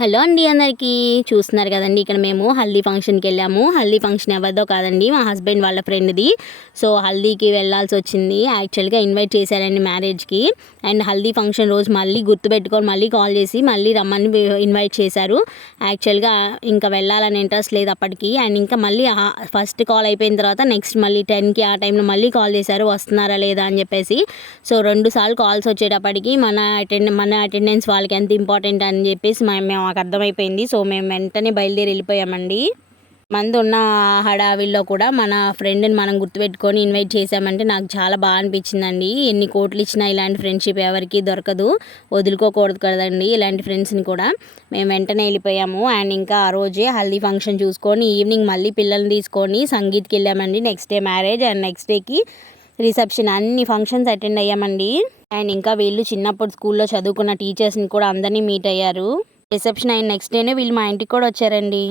Hello అండి అందరికీ. చూస్తున్నారు కదండి, ఇక్కడ మేము హల్దీ ఫంక్షన్కి వెళ్ళాము. హల్దీ ఫంక్షన్ ఎవరిదో కాదండి, మా హస్బెండ్ వాళ్ళ ఫ్రెండ్ది. సో హల్దీకి వెళ్ళాల్సి వచ్చింది. యాక్చువల్గా ఇన్వైట్ చేశారండి మ్యారేజ్కి. అండ్ హల్దీ ఫంక్షన్ రోజు మళ్ళీ గుర్తుపెట్టుకొని మళ్ళీ కాల్ చేసి మళ్ళీ రమ్మని ఇన్వైట్ చేశారు. యాక్చువల్గా ఇంకా వెళ్ళాలని ఇంట్రెస్ట్ లేదు అప్పటికి. అండ్ ఇంకా మళ్ళీ ఫస్ట్ కాల్ అయిపోయిన తర్వాత నెక్స్ట్ మళ్ళీ 10కి ఆ టైంలో మళ్ళీ కాల్ చేశారు, వస్తున్నారా లేదా అని చెప్పేసి. సో 2 సార్లు కాల్స్ వచ్చేటప్పటికి మన అటెండెన్స్ వాళ్ళకి ఎంత ఇంపార్టెంట్ అని చెప్పేసి మేము మాకు అర్థమైపోయింది. సో మేము వెంటనే బయలుదేరి వెళ్ళిపోయామండి. మంది ఉన్న హడావిల్లో కూడా మన ఫ్రెండ్ని మనం గుర్తుపెట్టుకొని ఇన్వైట్ చేసామంటే నాకు చాలా బాగా అనిపించిందండి. ఎన్ని కోట్లు ఇచ్చినా ఇలాంటి ఫ్రెండ్షిప్ ఎవరికి దొరకదు, వదులుకోకూడదు కదండి ఇలాంటి ఫ్రెండ్స్ని కూడా. మేము వెంటనే వెళ్ళిపోయాము. అండ్ ఇంకా ఆ రోజే హల్దీ ఫంక్షన్ చూసుకొని ఈవినింగ్ మళ్ళీ పిల్లల్ని తీసుకొని సంగీత్కి వెళ్ళామండి. Next day marriage and next డేకి రిసెప్షన్, అన్ని ఫంక్షన్స్ అటెండ్ అయ్యామండి. అండ్ ఇంకా వీళ్ళు చిన్నప్పుడు స్కూల్లో చదువుకున్న టీచర్స్ని కూడా అందరినీ మీట్ అయ్యారు. రిసెప్షన్ అయిన నెక్స్ట్ డేనే వీళ్ళు మా ఇంటికి కూడా వచ్చారండి.